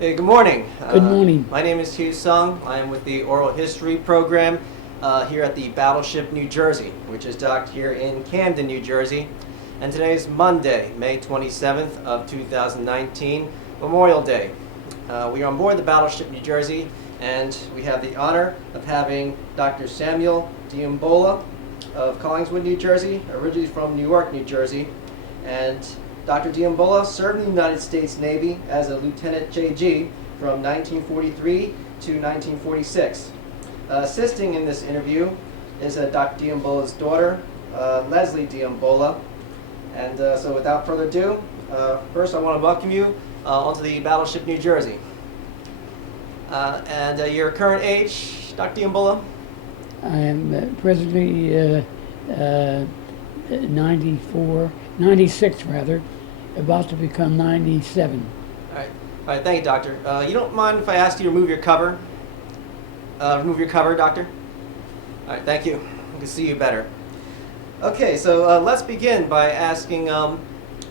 Hey, good morning. Good morning. My name is Hugh Sung. I am with the Oral History program here at the Battleship New Jersey, which is docked here in Camden, New Jersey. And today is Monday, May 27th of 2019, Memorial Day. We are on board the Battleship New Jersey, and we have the honor of having Dr. Samuel Diambola of Collingswood, New Jersey, originally from Newark, New Jersey. And Dr. Diambola served in the United States Navy as a Lieutenant JG from 1943 to 1946. Assisting in this interview is Dr. Diambola's daughter, Leslie Diambola. And so without further ado, first I want to welcome you onto the Battleship New Jersey. And your current age, Dr. Diambola? I am presently 96 rather, about to become 97. All right, thank you, Doctor. You don't mind if I ask you to remove your cover? Remove your cover, Doctor? All right, thank you. I can see you better. Okay, so let's begin by asking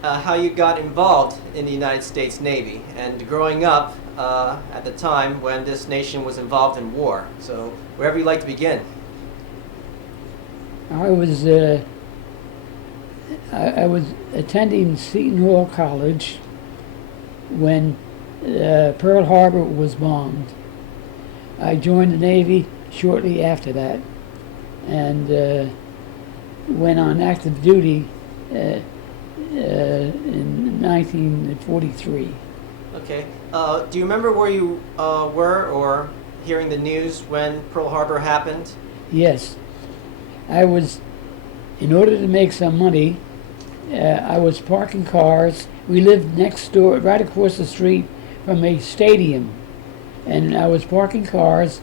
how you got involved in the United States Navy and growing up at the time when this nation was involved in war. So wherever you'd like to begin. I was attending Seton Hall College when Pearl Harbor was bombed. I joined the Navy shortly after that and went on active duty in 1943. Okay. Do you remember where you were or hearing the news when Pearl Harbor happened? Yes. In order to make some money, I was parking cars. We lived next door, right across the street from a stadium. And I was parking cars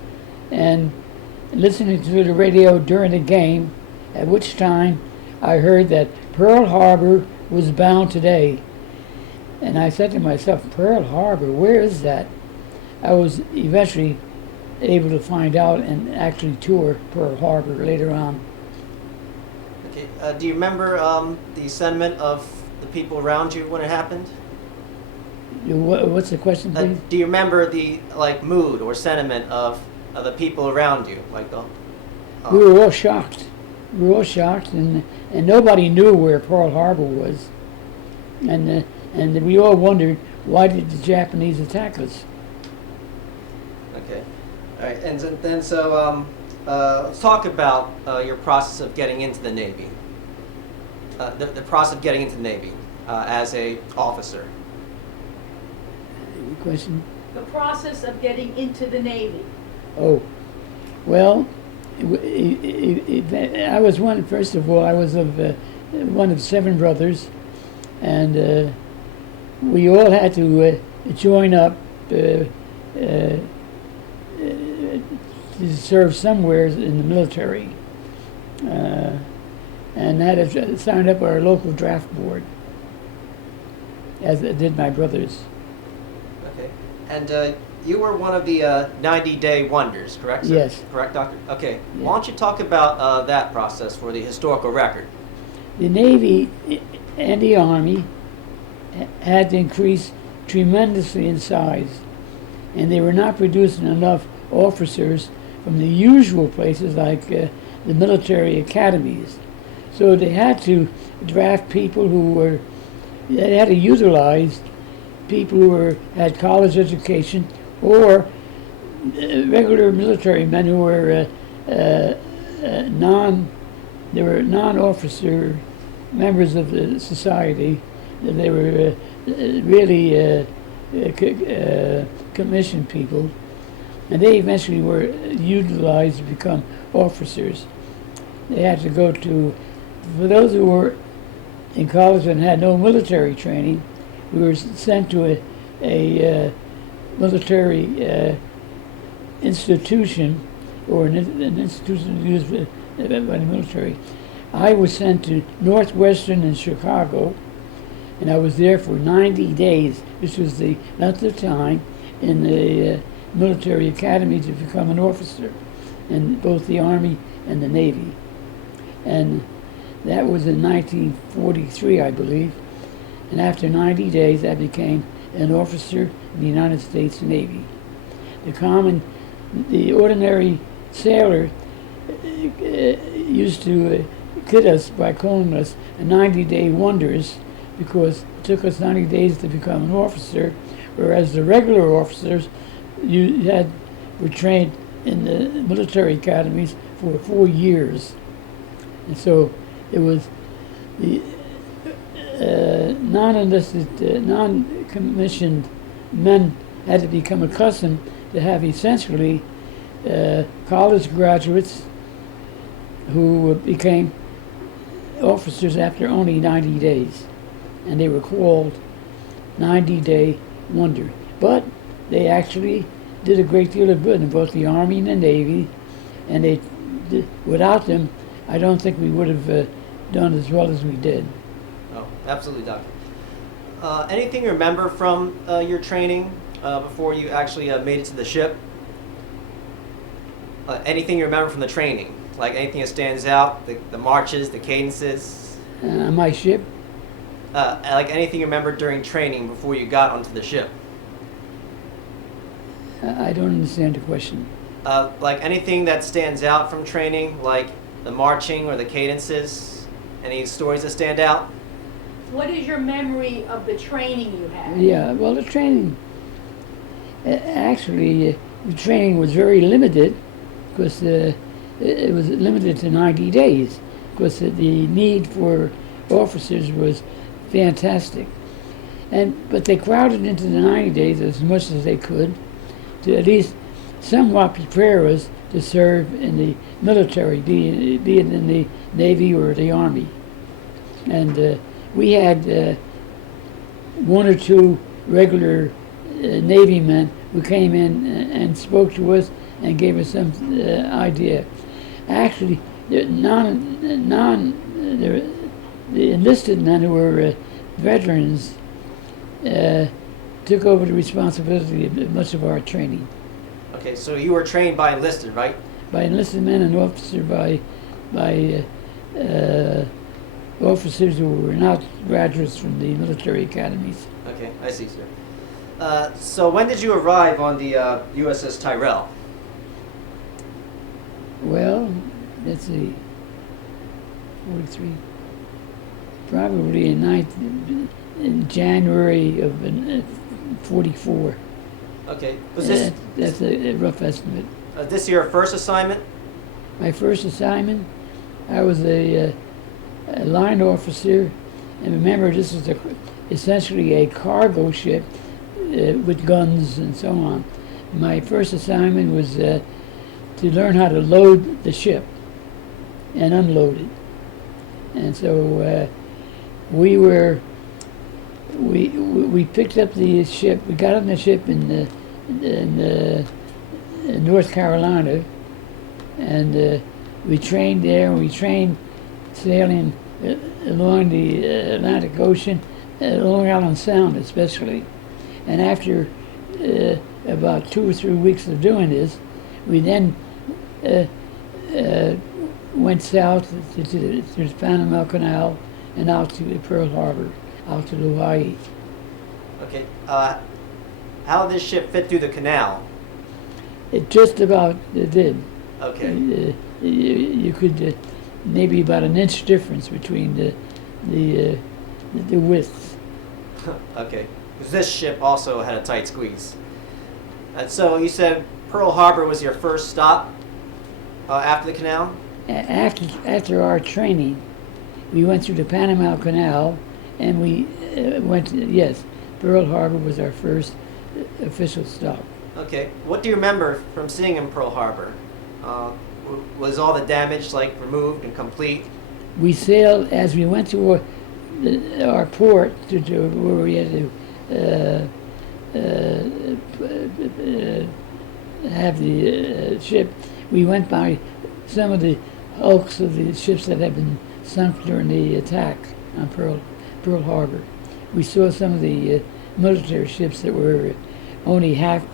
and listening to the radio during the game, at which time I heard that Pearl Harbor was bound today. And I said to myself, Pearl Harbor, where is that? I was eventually able to find out and actually tour Pearl Harbor later on. Okay. Do you remember the sentiment of the people around you when it happened? What's the question, please? Do you remember the mood or sentiment of the people around you? We were all shocked. We were all shocked, and nobody knew where Pearl Harbor was. And we all wondered, why did the Japanese attack us? Okay. All right. And then let's talk about your process of getting into the Navy. The process of getting into the Navy as a officer. Any question? The process of getting into the Navy. Oh, well, I was one. First of all, I was one of 7 brothers, and we all had to join up to serve somewhere in the military, and had to sign up our local draft board, as did my brothers. Okay. And you were one of the 90-day wonders, correct, sir? Yes. Correct, Doctor? Okay. Yeah. Why don't you talk about that process for the historical record? The Navy and the Army had to increase tremendously in size, and they were not producing enough officers from the usual places like the military academies. So they had to draft people they had to utilize people who had college education or regular military men who were non-officer members of the society. They were really commissioned people, and they eventually were utilized to become officers. They had to go for those who were in college and had no military training, we were sent to a military institution, or an institution used by the military. I was sent to Northwestern in Chicago, and I was there for 90 days. This was the length of time in the military academy to become an officer in both the Army and the Navy. And that was in 1943, I believe. And after 90 days, I became an officer in the United States Navy. The ordinary sailor used to kid us by calling us 90-day wonders because it took us 90 days to become an officer, whereas the regular officers were trained in the military academies for 4 years. And so it was the non-enlisted, non-commissioned men had to become accustomed to have essentially college graduates who became officers after only 90 days. And they were called 90-day wonder. But they actually did a great deal of good in both the Army and the Navy. And without them, I don't think we would have done as well as we did. Oh, absolutely, Doctor. Anything you remember from your training before you actually made it to the ship? Anything you remember from the training? Like anything that stands out? The marches, the cadences? On my ship, Like anything you remember during training before you got onto the ship? I don't understand the question. Like anything that stands out from training, like the marching or the cadences? Any stories that stand out? What is your memory of the training you had? Yeah, well, the training, actually, the training was very limited because it was limited to 90 days because the need for officers was fantastic. But they crowded into the 90 days as much as they could to at least somewhat prepare us to serve in the military, be it in the Navy or the Army. And we had one or two regular Navy men who came in and spoke to us and gave us some idea. Actually, the enlisted men who were veterans took over the responsibility of much of our training. Okay, so you were trained by enlisted, right? By enlisted men and officer by officers who were not graduates from the military academies. Okay, I see, sir. So when did you arrive on the USS Tyrell? Well, let's see, 43, probably in January of 44. Okay, was this That's a rough estimate. this your first assignment? My first assignment, I was a line officer, and remember this was essentially a cargo ship with guns and so on. My first assignment was to learn how to load the ship and unload it. And so we picked up the ship. We got on the ship in North Carolina, and we trained there. We trained sailing along the Atlantic Ocean, Long Island Sound especially. And after about 2 or 3 weeks of doing this, we then went south to the Panama Canal and out to Pearl Harbor, out to Hawaii. Okay, how did this ship fit through the canal? It just about did. Okay. You could maybe about an inch difference between the widths. Okay, because this ship also had a tight squeeze. And so you said Pearl Harbor was your first stop after the canal? After our training, we went through the Panama Canal, and we went. Yes, Pearl Harbor was our first official stop. Okay, what do you remember from seeing in Pearl Harbor? Was all the damage removed and complete? We sailed as we went to our port to where we had to have the ship. We went by some of the hulks of the ships that had been sunk during the attack on Pearl Harbor. We saw some of the military ships that were only half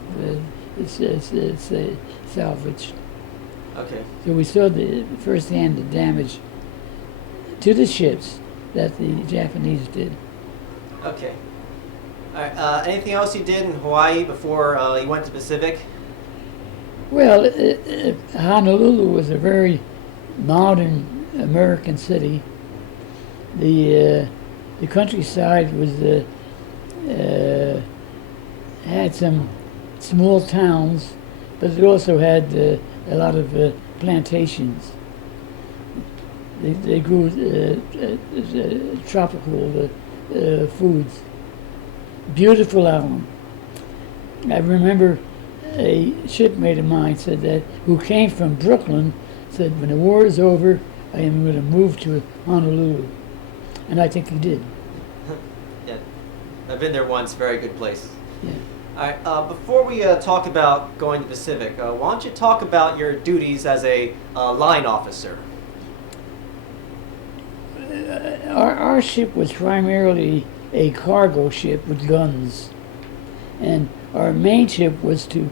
salvaged. Okay. So we saw firsthand the damage to the ships that the Japanese did. Okay. All right, anything else you did in Hawaii before you went to Pacific? Well, Honolulu was a very modern American city. The countryside was had some small towns, but it also had a lot of plantations. They grew tropical foods. Beautiful island. I remember a shipmate of mine said that, who came from Brooklyn, said, when the war is over, I am going to move to Honolulu. And I think he did. Yeah, I've been there once. Very good place. Yeah. All right. Before we talk about going to Pacific, why don't you talk about your duties as a line officer? Our ship was primarily a cargo ship with guns. And our main ship was to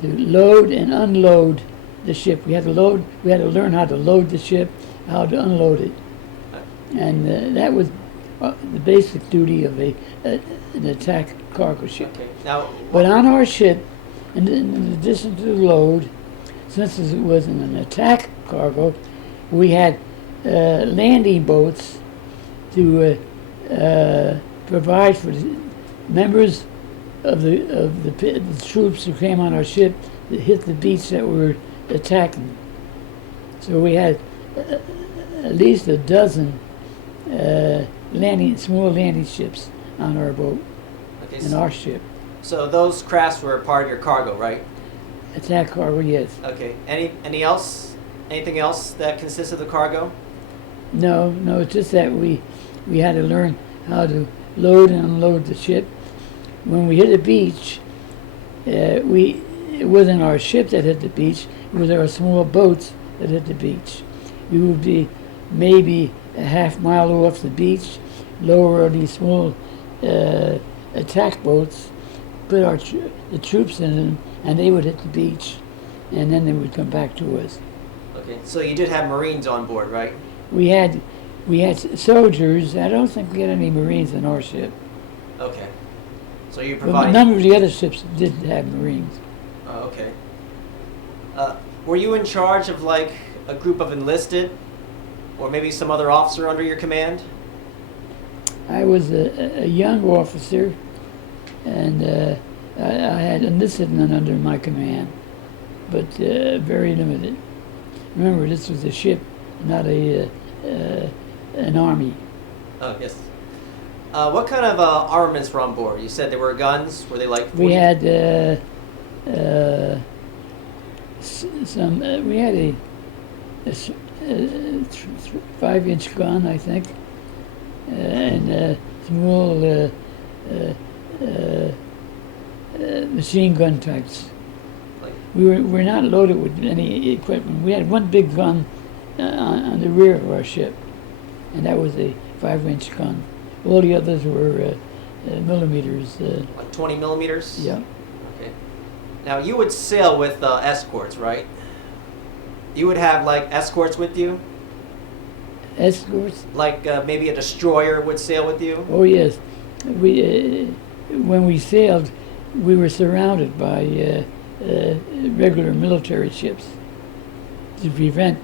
load and unload the ship. We had to learn how to load the ship, how to unload it. And that was the basic duty of an attack cargo ship. Okay. Now, But on our ship, in addition to the load, since it was an attack cargo, we had landing boats to provide for the members of the troops who came on our ship that hit the beach that we were attacking. So we had at least a dozen small landing ships on our boat, okay, in our ship. so those crafts were part of your cargo, right? Attack cargo, yes. Okay. Anything else that consists of the cargo? No, it's just that we had to learn how to load and unload the ship. When we hit a beach, it wasn't our ship that hit the beach, it was our small boats that hit the beach. We would be maybe a half mile off the beach, lower these small attack boats, put the troops in them, and they would hit the beach, and then they would come back to us. Okay. So you did have Marines on board, right? We had soldiers. I don't think we had any Marines on our ship. Okay. So you But a provided. number of the other ships did have Marines. Oh, okay. Were you in charge of like a group of enlisted, or maybe some other officer under your command? I was a young officer, and I had enlisted men under my command, but very limited. Remember, this was a ship, not an army. Oh, yes. What kind of armaments were on board? You said there were guns. Were they like 40? We had some. We had a 5-inch gun, I think, and small machine gun types. Like, We're not loaded with any equipment. We had one big gun on the rear of our ship, and that was a 5-inch gun. All the others were millimeters. like 20 millimeters? Yeah. Okay. Now, you would sail with escorts, right? You would have like escorts with you? Escorts. Like maybe a destroyer would sail with you? Oh yes, when we sailed, we were surrounded by regular military ships to prevent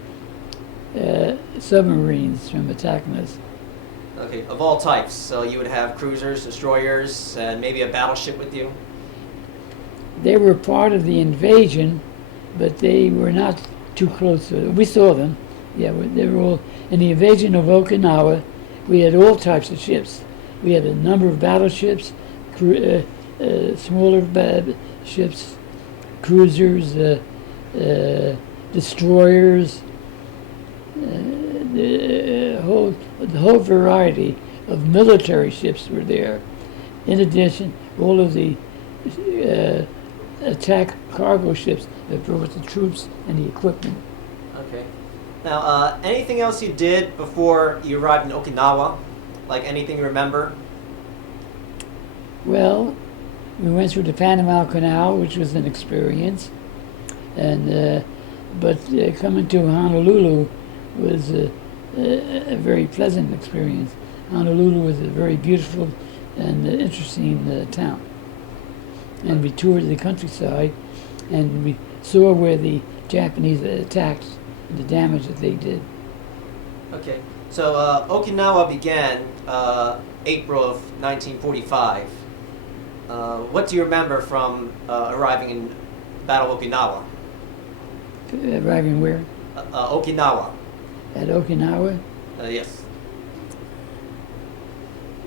submarines from attacking us. Okay, of all types. So you would have cruisers, destroyers, and maybe a battleship with you? They were part of the invasion, but they were not too close to it. We saw them. Yeah, they were all in the invasion of Okinawa. We had all types of ships. We had a number of battleships, smaller ships, cruisers, destroyers, the whole variety of military ships were there. In addition, all of the attack cargo ships that brought the troops and the equipment. Okay. Now, anything else you did before you arrived in Okinawa? Like anything you remember? Well, we went through the Panama Canal, which was an experience, and but coming to Honolulu was a very pleasant experience. Honolulu was a very beautiful and interesting town. And we toured the countryside, and we saw where the Japanese attacked and the damage that they did. Okay. So Okinawa began April of 1945. What do you remember from arriving in Battle of Okinawa? Arriving where? Okinawa. At Okinawa? Yes.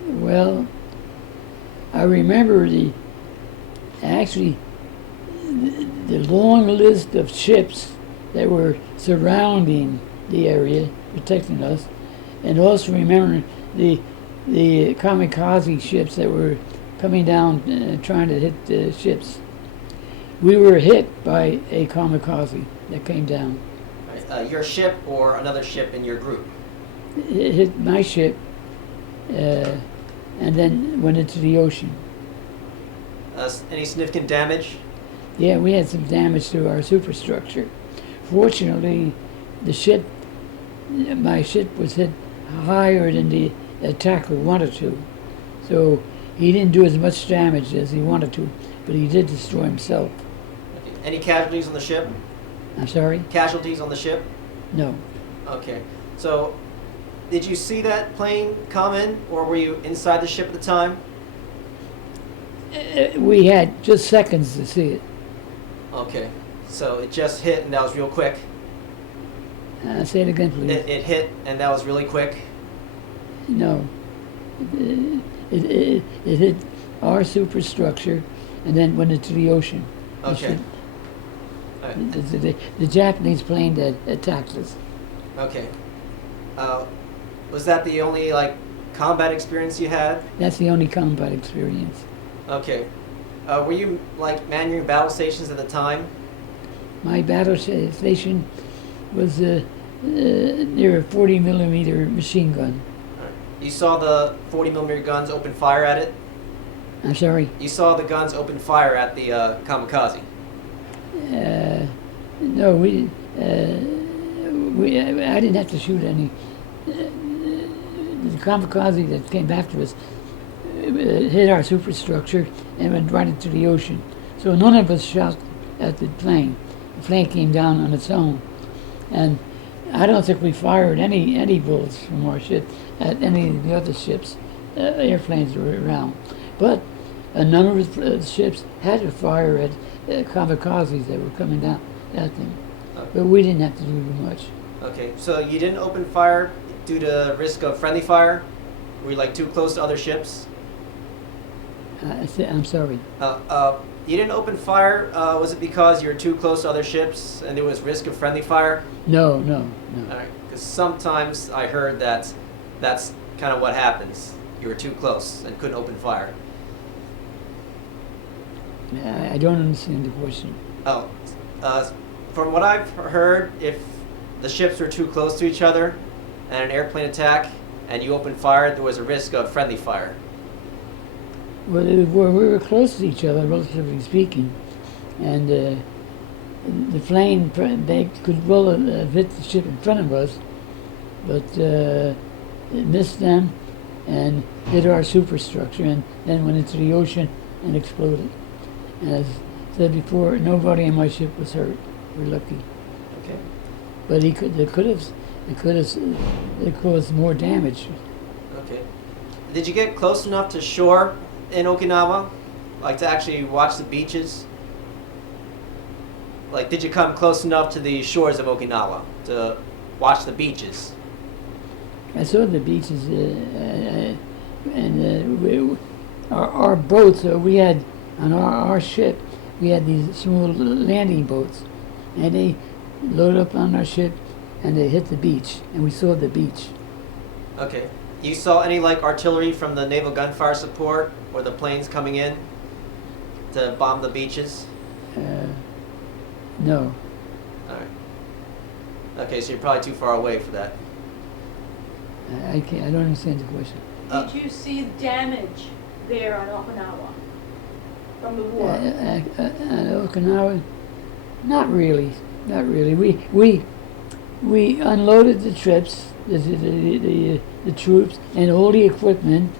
Well, I remember the long list of ships that were surrounding the area, protecting us, and also remember the kamikaze ships that were coming down trying to hit the ships. We were hit by a kamikaze that came down. Your ship or another ship in your group? It hit my ship and then went into the ocean. Any significant damage? Yeah, we had some damage to our superstructure. Fortunately, my ship was hit higher than the attacker wanted to. So he didn't do as much damage as he wanted to, but he did destroy himself. Okay. Any casualties on the ship? I'm sorry? Casualties on the ship? No. Okay. So, did you see that plane come in, or were you inside the ship at the time? We had just seconds to see it. Okay. So it just hit, and that was real quick. Say it again, please. It hit, and that was really quick. No. It hit our superstructure and then went into the ocean. Okay. The Japanese plane that attacked us. Okay. Was that the only combat experience you had? That's the only combat experience. Okay. Were you maneuvering battle stations at the time? My battle station was near a 40 millimeter machine gun. You saw the 40 millimeter guns open fire at it? I'm sorry? You saw the guns open fire at the Kamikaze? No, I didn't have to shoot any. The Kamikaze that came after us hit our superstructure and went right into the ocean. So none of us shot at the plane. The plane came down on its own. And I don't think we fired any bullets from our ship at any of the other ships, airplanes that were around. But a number of the ships had to fire at kamikazes that were coming down at them. But we didn't have to do much. Okay, so you didn't open fire due to risk of friendly fire? Were you too close to other ships? I'm sorry. You didn't open fire, was it because you were too close to other ships and there was risk of friendly fire? No. All right, because sometimes I heard that that's kind of what happens. You were too close and couldn't open fire. I don't understand the question. Oh, from what I've heard, if the ships were too close to each other and an airplane attack and you opened fire, there was a risk of friendly fire. Well, we were close to each other, relatively speaking, and the plane they could well have hit the ship in front of us, but it missed them and hit our superstructure, and then went into the ocean and exploded. And as I said before, nobody in my ship was hurt. We're lucky. Okay. But it could have caused more damage. Okay. Did you get close enough to shore in Okinawa? To actually watch the beaches? Did you come close enough to the shores of Okinawa to watch the beaches? I saw the beaches, and our boats, we had, on our ship, we had these small landing boats, and they load up on our ship, and they hit the beach, and we saw the beach. Okay. You saw any artillery from the naval gunfire support or the planes coming in to bomb the beaches? No. All right. Okay, so you're probably too far away for that. I can't. I don't understand the question. Did you see damage there on Okinawa from the war? Okinawa, not really. We unloaded the troops, the troops, and all the equipment,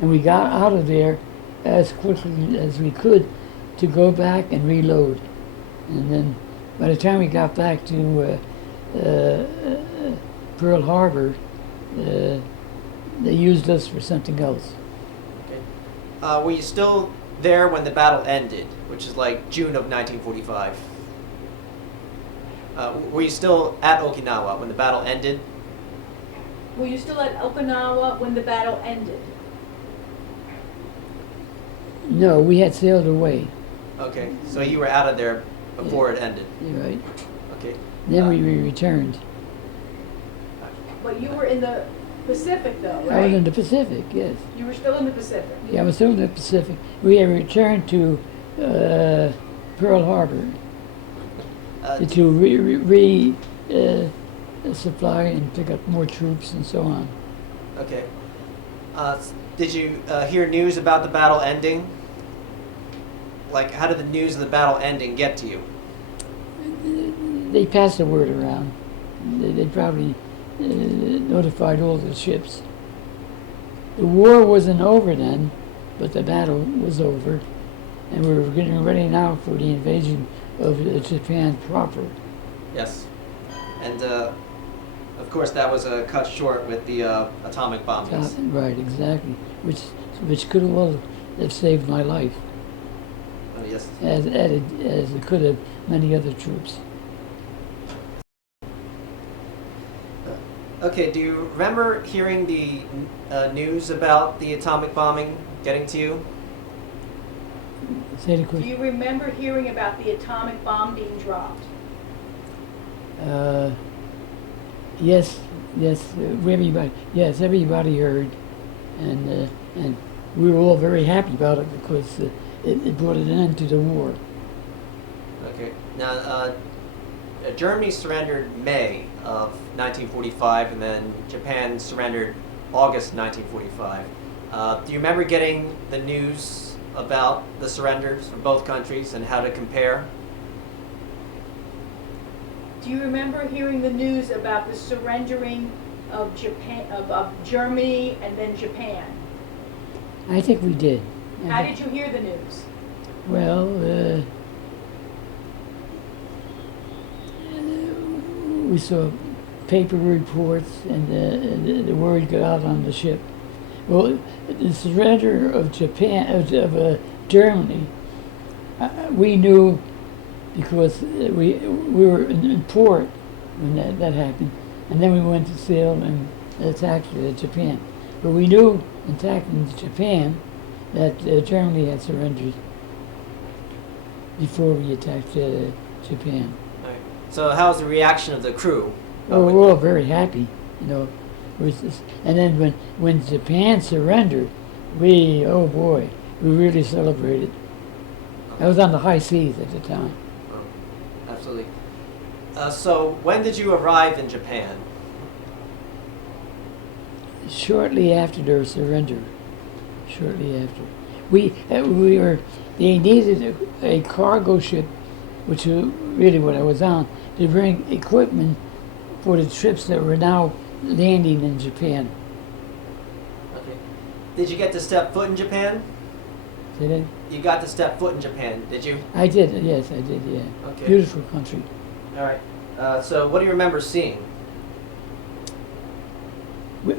and we got out of there as quickly as we could to go back and reload. And then by the time we got back to Pearl Harbor, they used us for something else. Okay. Were you still there when the battle ended, which is like June of 1945? Were you still at Okinawa when the battle ended? Were you still at Okinawa when the battle ended? No, we had sailed away. Okay, so you were out of there before it ended. You're right. Okay. Then we returned. But you were in the Pacific though, I was right? in the Pacific, yes. You were still in the Pacific. Yeah, I was still in the Pacific. We had returned to Pearl Harbor to supply and pick up more troops and so on. Okay. Did you hear news about the battle ending? Like, how did the news of the battle ending get to you? They passed the word around. They probably notified all the ships. The war wasn't over then, but the battle was over, and we were getting ready now for the invasion of Japan proper. Yes. And, of course, that was cut short with the atomic bombings. Right, exactly. Which could well have saved my life, Oh, yes. as it could have many other troops. Okay, do you remember hearing the news about the atomic bombing getting to you? Say the Do question. you remember hearing about the atomic bomb being dropped? Yes, everybody heard, and we were all very happy about it because it brought an end to the war. Okay. Now, Germany surrendered May of 1945, and then Japan surrendered August 1945. Do you remember getting the news about the surrenders from both countries and how to compare? Do you remember hearing the news about the surrendering of Japan, of Germany and then Japan? I think we did. How did you hear the news? Well, we saw paper reports, and the word got out on the ship. Well, the surrender of Japan, of Germany, we knew because we were in port when that happened, and then we went to sail and attack Japan. But we knew in attacking Japan that Germany had surrendered before we attacked Japan. Right. So how was the reaction of the crew? Oh, we're all very happy, you know. And then when Japan surrendered, oh boy, we really celebrated. I was on the high seas at the time. Oh, absolutely. So when did you arrive in Japan? Shortly after their surrender. Shortly after. They needed a cargo ship, which is really what I was on, to bring equipment for the ships that were now landing in Japan. Okay. Did you get to step foot in Japan? Say that? You got to step foot in Japan, did you? I did, yes, I did, yeah. Okay. Beautiful country. All right. So what do you remember seeing?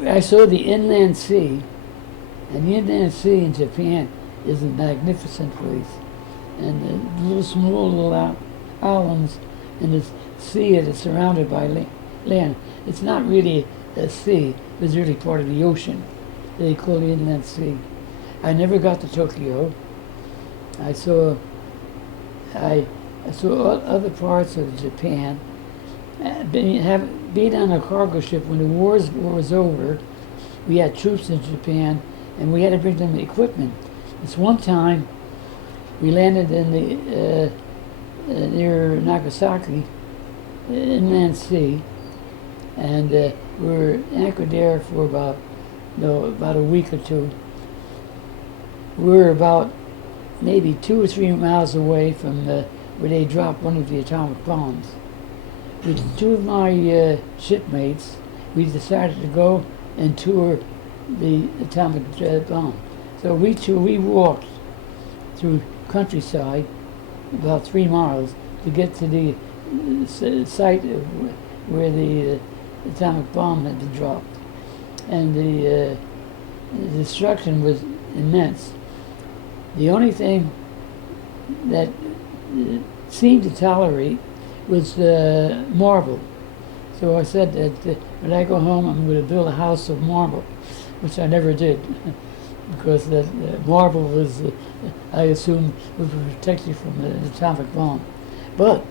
I saw the inland sea, and the inland sea in Japan is a magnificent place. And the little small little islands in the sea that is surrounded by land. It's not really a sea, it's really part of the ocean. They call the inland sea. I never got to Tokyo. I saw other parts of Japan. Being on a cargo ship when the war was over, we had troops in Japan, and we had to bring them equipment. This one time, we landed in the near Nagasaki, inland sea, and we were anchored there for about a week or two. We were about maybe 2 or 3 miles away from where they dropped one of the atomic bombs. With 2 of my shipmates, we decided to go and tour the atomic bomb. So we walked through countryside about 3 miles to get to the site of where the atomic bomb had been dropped. And the destruction was immense. The only thing that seemed to tolerate was marble. So I said that when I go home, I'm going to build a house of marble, which I never did, because the marble was, I assumed, would protect you from the atomic bomb. But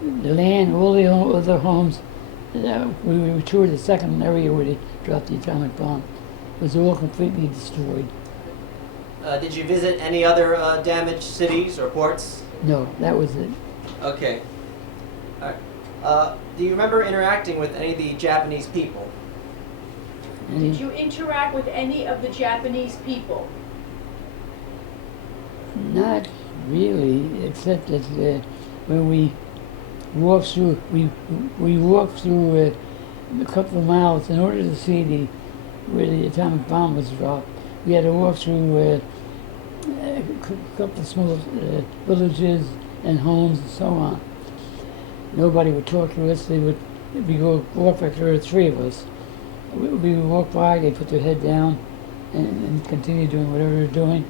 the land, all the other homes, we toured the second area where they dropped the atomic bomb, was all completely destroyed. Did you visit any other damaged cities or ports? No, that was it. Okay. All right. Do you remember interacting with any of the Japanese people? And Did you interact with any of the Japanese people? not really, except that when we walked through, we walked through a couple of miles in order to see where the atomic bomb was dropped. We had to walk through a couple of small villages and homes and so on. Nobody would talk to us. We go walk back. There were 3 of us. We would walk by. They put their head down and continue doing whatever they're doing.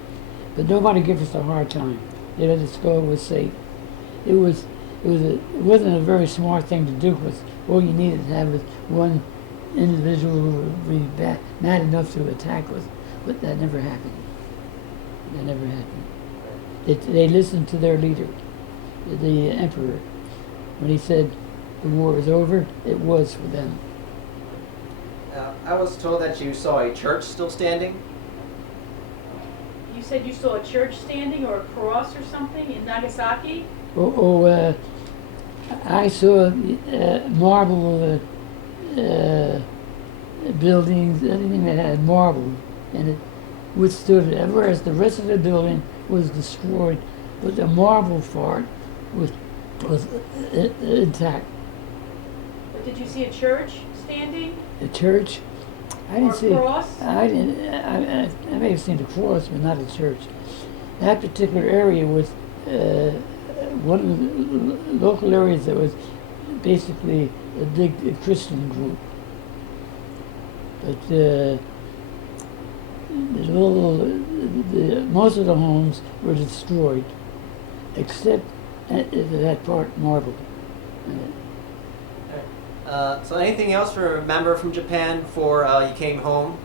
But nobody gave us a hard time. They let us go. It was safe. It wasn't a very smart thing to do, because all you needed to have was one individual who would be mad enough to attack us. But that never happened. That never happened. They listened to their leader, the emperor. When he said the war is over, it was for them. I was told that you saw a church still standing. You said you saw a church standing or a cross or something in Nagasaki? I saw marble buildings, anything that had marble, and it withstood it, whereas the rest of the building was destroyed, but the marble part was intact. But did you see a church standing? The church, I didn't Or see. cross? I didn't. I may have seen the cross, but not a church. That particular area was one of the local areas that was basically a big Christian group. But most of the homes were destroyed, except that part marble. So anything else to remember from Japan before you came home?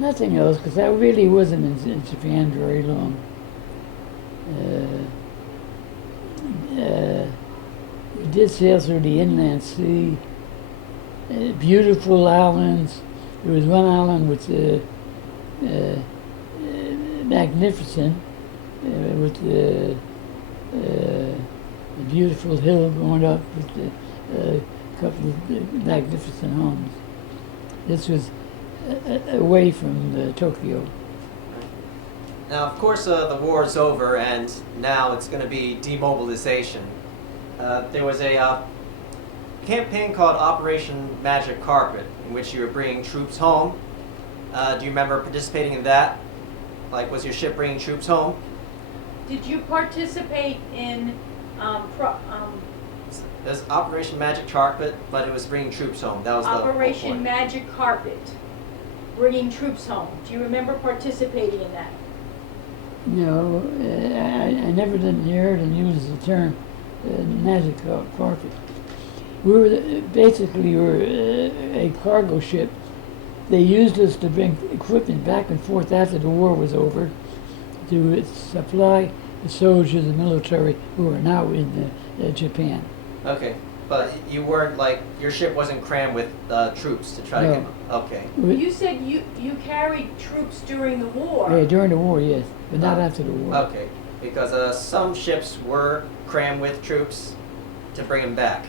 Nothing else, because I really wasn't in Japan very long. We did sail through the inland sea, beautiful islands. There was one island which magnificent, with a beautiful hill going up with a couple of magnificent homes. This was away from Tokyo. Now, of course, the war is over, and now it's going to be demobilization. There was a campaign called Operation Magic Carpet, in which you were bringing troops home. Do you remember participating in that? Like, was your ship bringing troops home? Did you participate in There's Operation Magic Carpet, but it was bringing troops home. That was the whole Operation point. Magic Carpet, bringing troops home? Do you remember participating in that? No, I never did hear it and use the term magic carpet. We were a cargo ship. They used us to bring equipment back and forth after the war was over to supply the soldiers and military who are now in Japan. Okay, but you weren't like, your ship wasn't crammed with troops to try to No. get. Okay. You said you carried troops during the war. Yeah, during the war, yes, but not after the war. Okay, because some ships were crammed with troops to bring them back.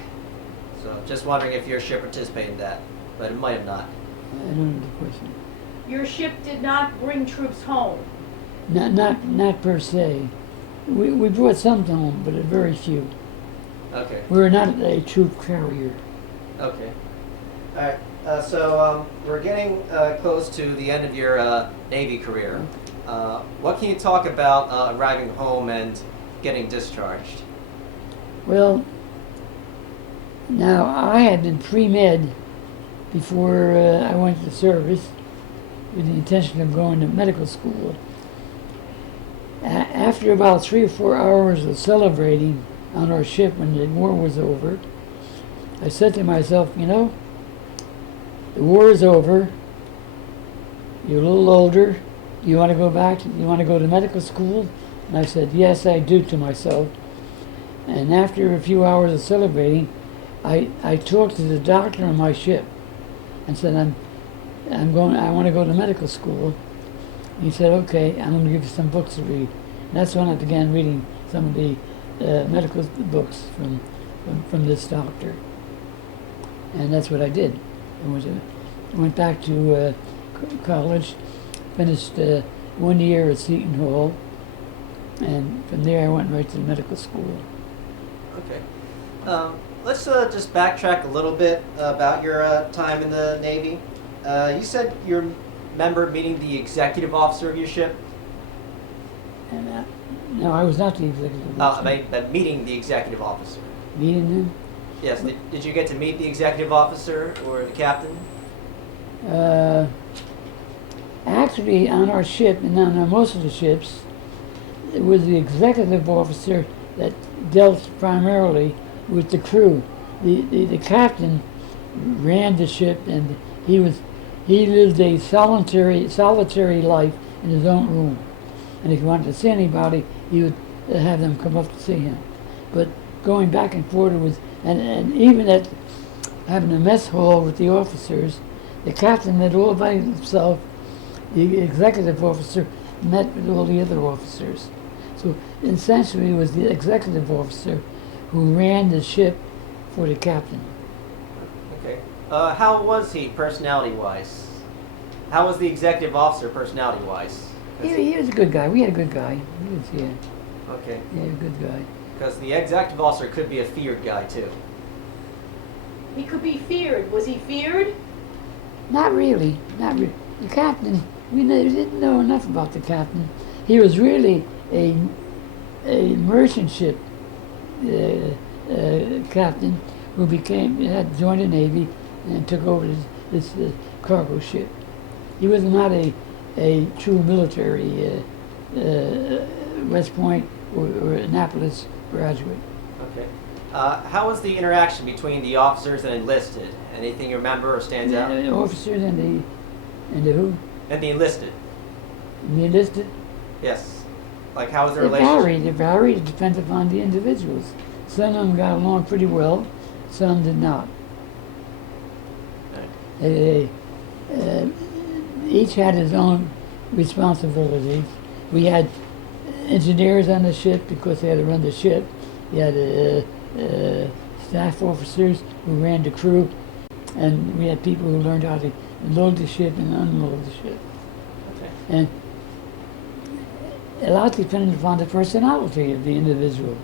So just wondering if your ship participated in that, but it might have not. I don't know the question. Your ship did not bring troops home. Not per se. We brought some home, but very few. Okay. We were not a troop carrier. Okay. All right. We're getting close to the end of your Navy career. What can you talk about arriving home and getting discharged? Well, now I had been pre-med before I went to service with the intention of going to medical school. After about 3 or 4 hours of celebrating on our ship when the war was over, I said to myself, you know, the war is over, you're a little older, you want to go back, you want to go to medical school? And I said, yes, I do, to myself. And after a few hours of celebrating, I talked to the doctor on my ship and said, I want to go to medical school. He said, okay, I'm going to give you some books to read. And that's when I began reading some of the medical books from this doctor. And that's what I did. I went back to college, finished 1 year at Seton Hall, and from there I went right to the medical school. Okay. Let's just backtrack a little bit about your time in the Navy. You said you remember meeting the executive officer of your ship? And no, I was not the executive officer. Meeting the executive officer. Meeting him? Yes. Did you get to meet the executive officer or the captain? Actually, on our ship, and on most of the ships, it was the executive officer that dealt primarily with the crew. The captain ran the ship, and he lived a solitary life in his own room. And if he wanted to see anybody, he would have them come up to see him. But going back and forth, it was, and even at having a mess hall with the officers, the captain met all by himself. The executive officer met with all the other officers. So essentially, it was the executive officer who ran the ship for the captain. Okay. How was he personality-wise? How was the executive officer personality-wise? He was a good guy. We had a good guy. He was, yeah. Okay. Yeah, a good guy. Because the executive officer could be a feared guy too. He could be feared. Was he feared? Not really. Not really. The captain, we didn't know enough about the captain. He was really a merchant ship captain who had joined the Navy and took over this cargo ship. He was not a true military West Point or Annapolis graduate. Okay. How was the interaction between the officers and enlisted? Anything you remember or stands out? The officers and the who? And the enlisted. And the enlisted? Yes. Like how was the It relationship? varied. It depends upon the individuals. Some of them got along pretty well, some did not. Right. Each had his own responsibilities. We had engineers on the ship because they had to run the ship. We had staff officers who ran the crew, and we had people who learned how to load the ship and unload the ship. Okay. And a lot depended upon the personality of the individual.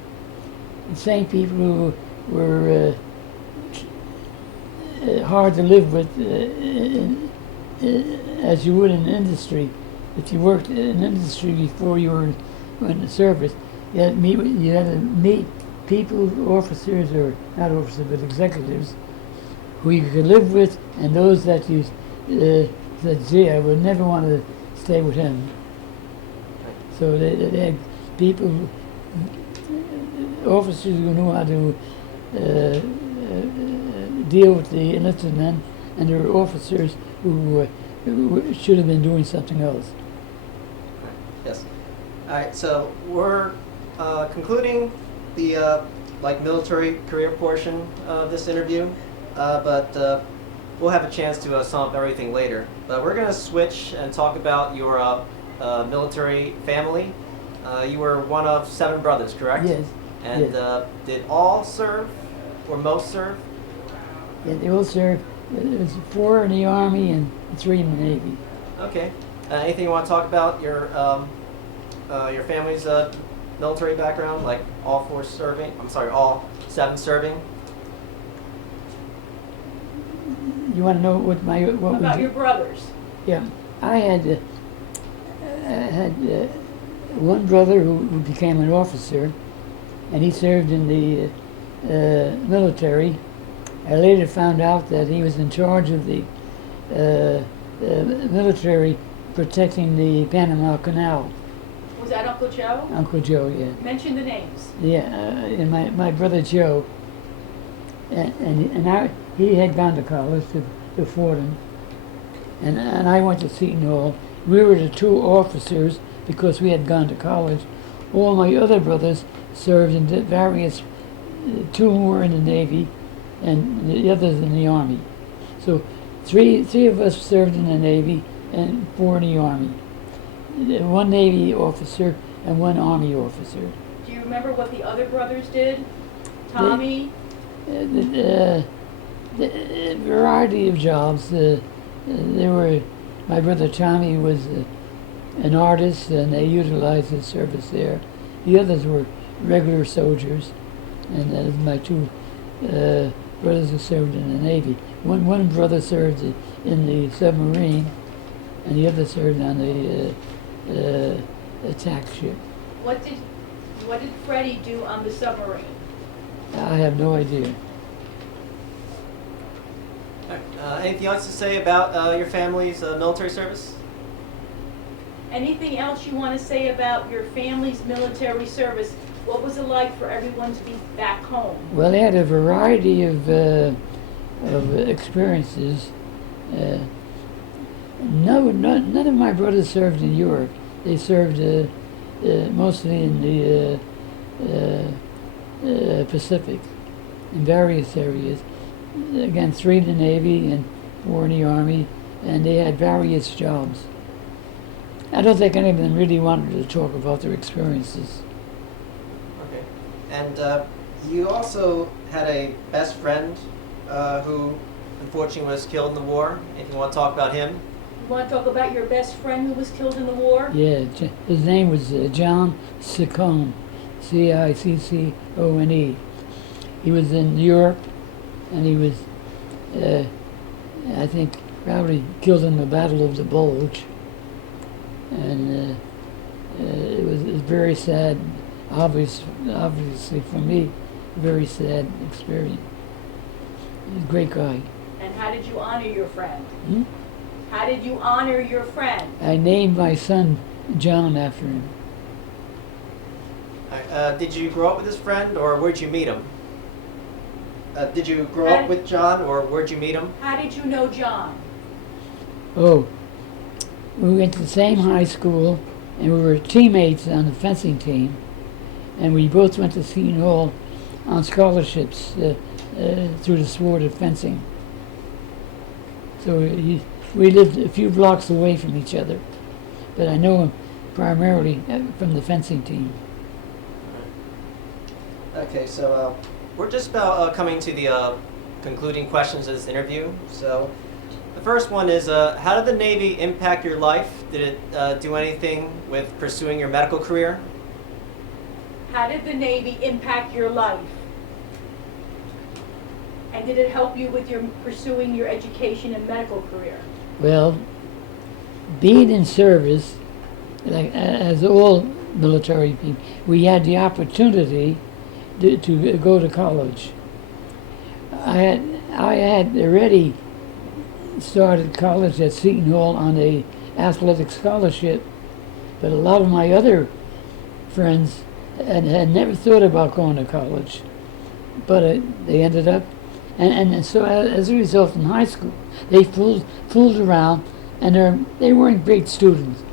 The same people who were hard to live with as you would in industry. If you worked in industry before you were in the service, you had to meet people, officers, or not officers, but executives, who you could live with, and those that you said, gee, I would never want to stay with him. So they had people, officers who knew how to deal with the enlisted men, and there were officers who should have been doing something else. Yes. All right. So we're concluding the military career portion of this interview, but we'll have a chance to sum up everything later. But we're going to switch and talk about your military family. You were one of 7 brothers, correct? Yes. And yes. Did all serve, or most serve? Yeah, they all served. There was 4 in the Army and 3 in the Navy. Okay. Anything you want to talk about your family's military background, like all 4 serving? I'm sorry, all 7 serving? You want to know what what About we your did? brothers. Yeah, I had one brother who became an officer, and he served in the military. I later found out that he was in charge of the military protecting the Panama Canal. Was that Uncle Joe? Uncle Joe, yeah. Mention the names. Yeah, and my brother Joe, he had gone to college to Fordham, and I went to Seton Hall. We were the two officers because we had gone to college. All my other brothers served in various. Two were in the Navy, and the others in the Army. So three of us served in the Navy and 4 in the Army. One Navy officer and 1 Army officer. Do you remember what the other brothers did? Tommy? The variety of jobs. My brother Tommy was an artist, and they utilized his service there. The others were regular soldiers, and my 2 brothers who served in the Navy. One brother served in the submarine, and the other served on the attack ship. What did Freddie do on the submarine? I have no idea. Anything else to say about your family's military service? Anything else you want to say about your family's military service? What was it like for everyone to be back home? Well, they had a variety of experiences. None of my brothers served in Europe. They served mostly in the Pacific, in various areas. Again, 3 in the Navy and 4 in the Army, and they had various jobs. I don't think any of them really wanted to talk about their experiences. Okay. And you also had a best friend who unfortunately was killed in the war. If you want to talk about him? You want to talk about your best friend who was killed in the war? Yeah, his name was John Ciccone, Ciccone. He was in Europe, and he was, I think, probably killed in the Battle of the Bulge. And it was very sad, obviously for me, very sad experience. He's a great guy. And how did you honor your friend? Hmm? How did you honor your friend? I named my son John after him. Did you grow up with this friend, or where'd you meet him? Did you grow up with John, or where'd you meet him? How did you know John? Oh, we went to the same high school, and we were teammates on the fencing team, and we both went to Seton Hall on scholarships through the sport of fencing. So we lived a few blocks away from each other, but I know him primarily from the fencing team. Okay, so we're just about coming to the concluding questions of this interview. So the first one is, how did the Navy impact your life? Did it do anything with pursuing your medical career? How did the Navy impact your life? And did it help you with your pursuing your education and medical career? Well, being in service, like as all military people, we had the opportunity to go to college. I had already started college at Seton Hall on a athletic scholarship, but a lot of my other friends had never thought about going to college, but they ended up, and so as a result in high school, they fooled around, and they weren't great students.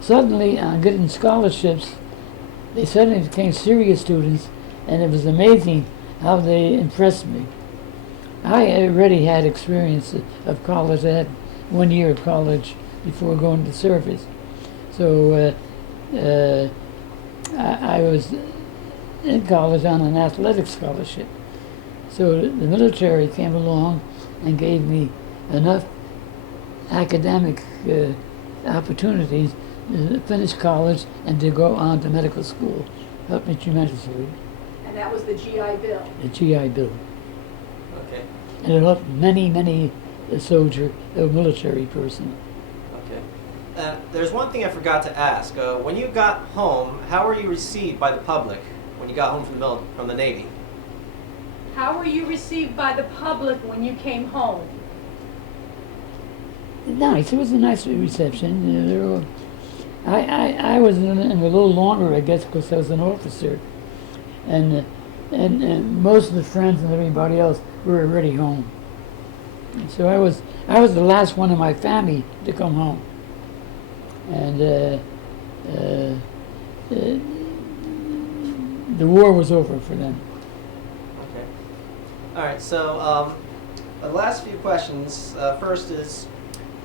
Suddenly, on getting scholarships, they suddenly became serious students, and it was amazing how they impressed me. I already had experience of college. I had 1 year of college before going to service. So I was in college on an athletic scholarship. So the military came along and gave me enough academic opportunities to finish college and to go on to medical school. Helped me tremendously. And that was the GI Bill. The GI Bill. Okay. And it helped many a soldier, a military person. Okay. There's one thing I forgot to ask. When you got home, how were you received by the public when you got home from the Navy? How were you received by the public when you came home? Nice. It was a nice reception. You know, they were all, I was in a little longer, I guess, because I was an officer, and most of the friends and everybody else were already home. And so I was the last one in my family to come home, and the war was over for them. Okay. All right. So the last few questions. First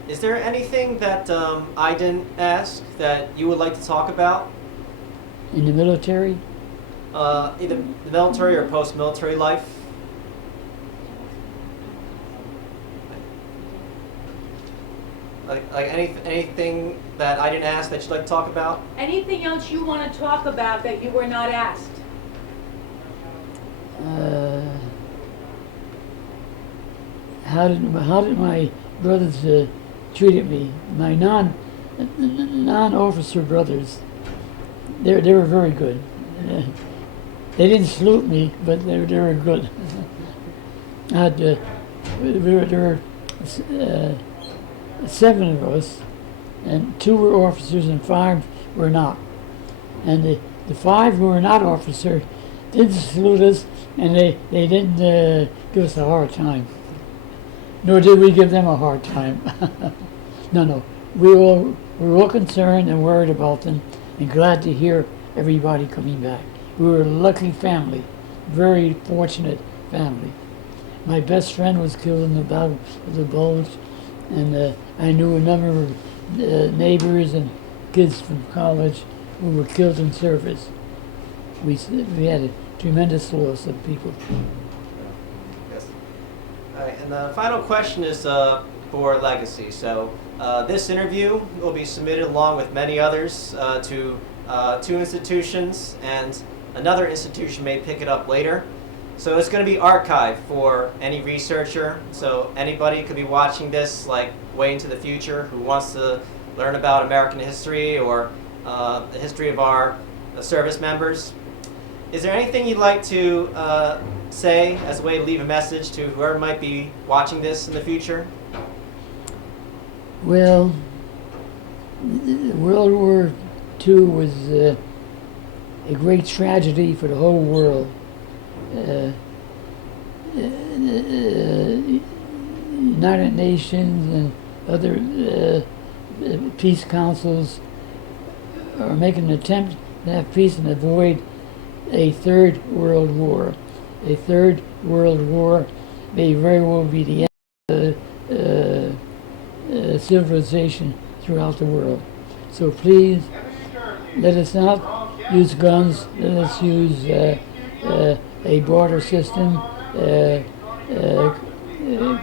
is there anything that I didn't ask that you would like to talk about? In the military, Either the military or post-military life? Like anything that I didn't ask that you'd like to talk about? Anything else you want to talk about that you were not asked? how did my brothers treated me? My non-officer brothers, they were very good. They didn't salute me, but they were good. There were 7 of us, and 2 were officers and 5 were not. And the 5 who were not officers didn't salute us, and they didn't give us a hard time. Nor did we give them a hard time. No. We were all concerned and worried about them, and glad to hear everybody coming back. We were a lucky family, very fortunate family. My best friend was killed in the Battle of the Bulge, and I knew a number of neighbors and kids from college who were killed in service. We had a tremendous loss of people. Yes. All right, and the final question is for legacy. So this interview will be submitted along with many others to 2 institutions, and another institution may pick it up later. So it's going to be archived for any researcher. So anybody could be watching this like way into the future who wants to learn about American history or the history of our service members. Is there anything you'd like to say as a way to leave a message to whoever might be watching this in the future? Well, World War II was a great tragedy for the whole world. United Nations and other peace councils are making an attempt to have peace and avoid a 3rd World War. A 3rd World War may very well be the end of civilization throughout the world. So please, let us not use guns. Let us use a barter system,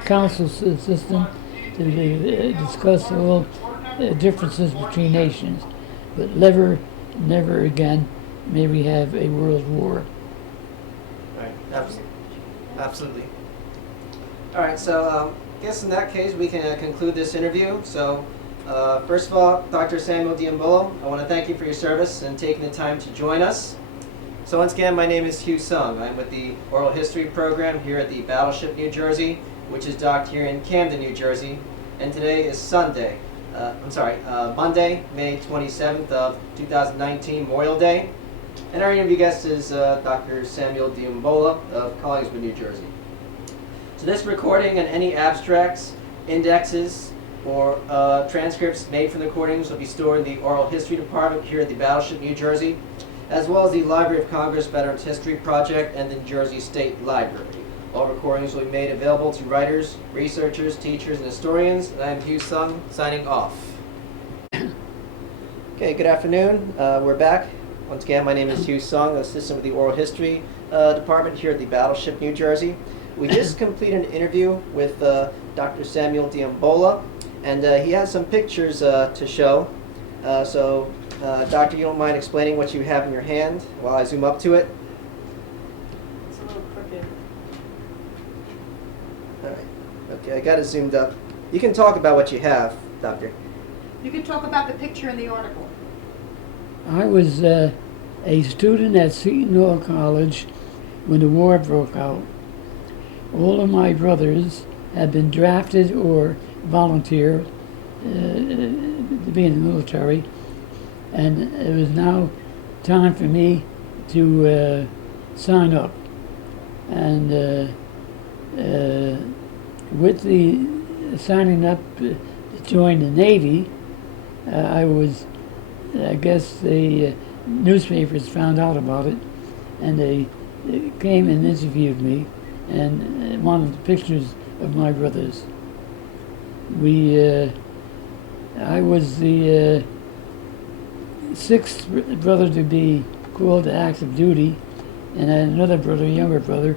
council system to discuss all differences between nations. But never again may we have a world war. Right. Absolutely. All right. So I guess in that case we can conclude this interview. So first of all, Dr. Samuel Diambolo, I want to thank you for your service and taking the time to join us. So once again, my name is Hugh Sung. I'm with the Oral History program here at the Battleship, New Jersey, which is docked here in Camden, New Jersey. And today is Monday, May 27th of 2019, Memorial Day. And our interview guest is Dr. Samuel Diambolo of Collingswood, New Jersey. So this recording and any abstracts, indexes, or transcripts made from the recordings will be stored in the Oral History Department here at the Battleship, New Jersey, as well as the Library of Congress Veterans History Project and the New Jersey State Library. All recordings will be made available to writers, researchers, teachers, and historians. And I'm Hugh Sung, signing off. Okay, good afternoon. We're back. Once again, my name is Hugh Sung, assistant with the Oral History Department here at the Battleship, New Jersey. We just completed an interview with Dr. Samuel Diambolo, and he has some pictures to show. Doctor, you don't mind explaining what you have in your hand while I zoom up to it? It's a little crooked. All right. Okay, I got it zoomed up. You can talk about what you have, Doctor. You can talk about the picture in the article. I was a student at Seton Hall College when the war broke out. All of my brothers had been drafted or volunteered to be in the military, and it was now time for me to sign up. And with the signing up to join the Navy, I guess the newspapers found out about it, and they came and interviewed me and wanted pictures of my brothers. I was the sixth brother to be called to active duty, and I had another brother, younger brother,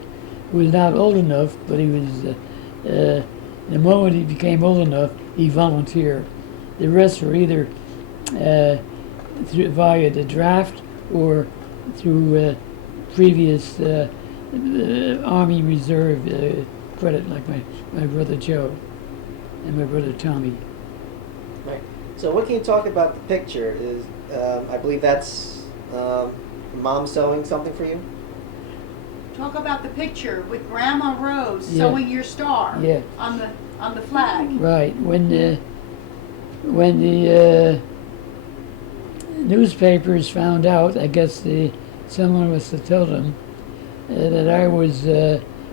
who was not old enough, but he was, the moment he became old enough, he volunteered. The rest were either via the draft or through previous Army Reserve credit, like my brother Joe and my brother Tommy. Right. So what can you talk about the picture? Is I believe that's Mom sewing something for you? Talk about the picture with Grandma Rose Yeah. sewing your star Yeah. on the flag. Right. When the newspapers found out, I guess someone was to tell them that I was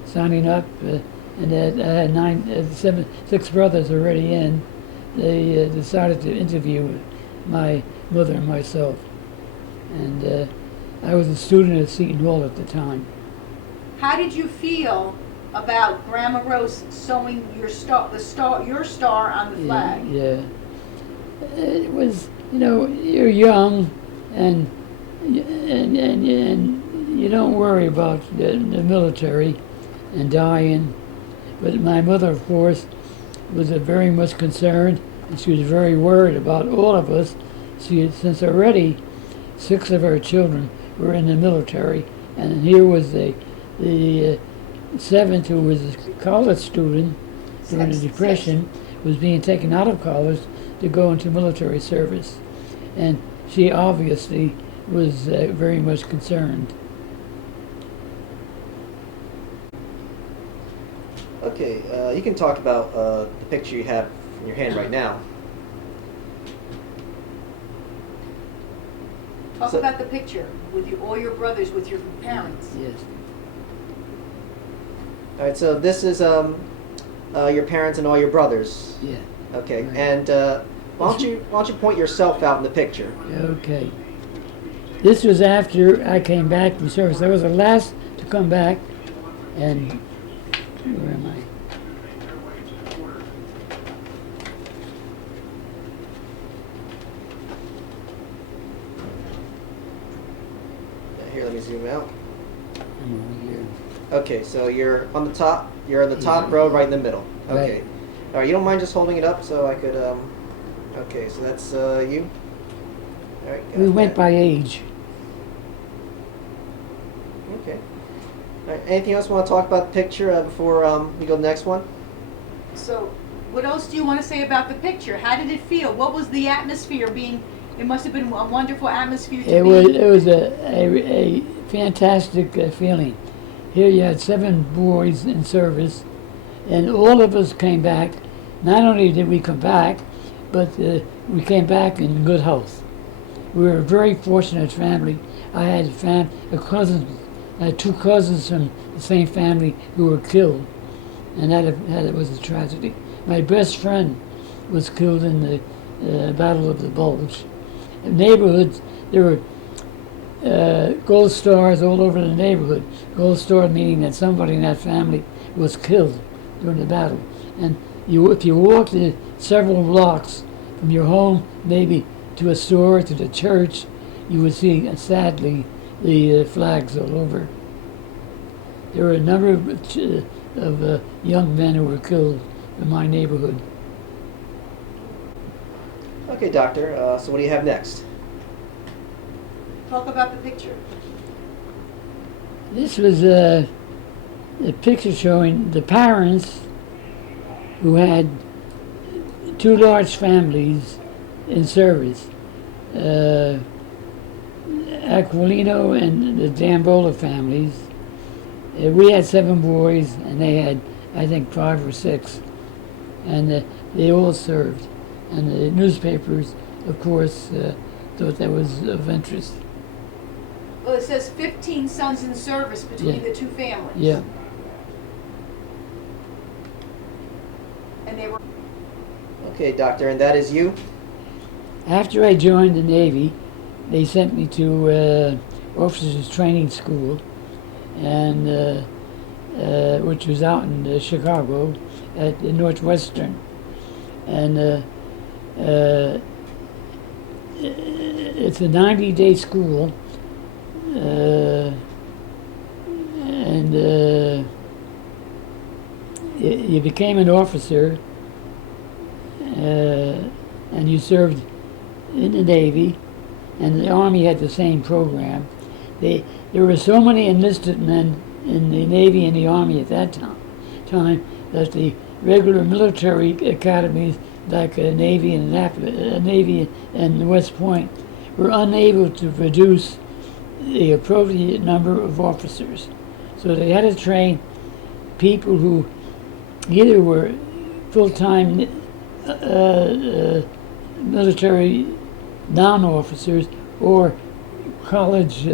signing up, and that I had six brothers already in. They decided to interview my mother and myself, and I was a student at Seton Hall at the time. How did you feel about Grandma Rose sewing your star on the flag? Yeah. It was, you're young, and you don't worry about the military and dying. But my mother, of course, was very much concerned, and she was very worried about all of us. Since already 6 of her children were in the military, and here was the 7th, who was a college student during the Depression, was being taken out of college to go into military service. And she obviously was very much concerned. Okay, you can talk about the picture you have in your hand right now. Talk about the picture with all your brothers, with your parents. Yes. All right, so this is your parents and all your brothers. Yeah. Okay, Right. and why don't you point yourself out in the picture? Okay. This was after I came back from service. I was the last to come back, and where am I? Here, let me zoom out. I'm over here. Okay, so you're on the top. You're in the top Yeah. row, right in the middle. Okay. Right. All right. You don't mind just holding it up so I could. Okay, so that's you. All right. got We went that. by age. Okay. All right. Anything else you want to talk about the picture before we go to the next one? So, what else do you want to say about the picture? How did it feel? What was the atmosphere being? It must have been a wonderful atmosphere to It be. was a fantastic feeling. Here you had 7 boys in service, and all of us came back. Not only did we come back, but we came back in good health. We were a very fortunate family. I had a cousin, I had 2 cousins from the same family who were killed, and that was a tragedy. My best friend was killed in the Battle of the Bulge. In neighborhoods, there were gold stars all over the neighborhood. Gold star meaning that somebody in that family was killed during the battle. And if you walked several blocks from your home, maybe to a store, to the church, you would see, sadly, the flags all over. There were a number of young men who were killed in my neighborhood. Okay, doctor. So what do you have next? Talk about the picture. This was a picture showing the parents who had two large families in service. Aquilino and the Dambola families. We had 7 boys, and they had, I think, 5 or 6, and they all served. And the newspapers, of course, thought that was of interest. Well, it says 15 sons in service between Yeah. the two families. Yeah. And they were. Okay, Doctor, and that is you? After I joined the Navy, they sent me to officers training school, and which was out in Chicago at the Northwestern, and it's a 90-day school, and you became an officer, and you served in the Navy, and the Army had the same program. There were so many enlisted men in the Navy and the Army at that time that the regular military academies like Navy and West Point were unable to produce the appropriate number of officers. So they had to train people who either were full-time military non-officers or college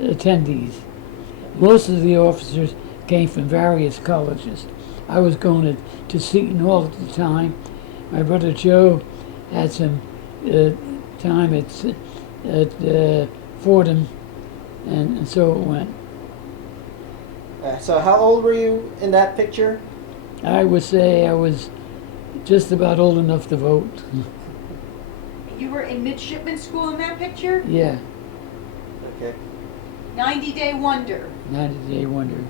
attendees. Most of the officers came from various colleges. I was going to Seton Hall at the time. My brother Joe had some time at Fordham, and so it went. So how old were you in that picture? I would say I was just about old enough to vote. You were in midshipman school in that picture? Yeah, Okay. 90-day wonder. 90-day wonder.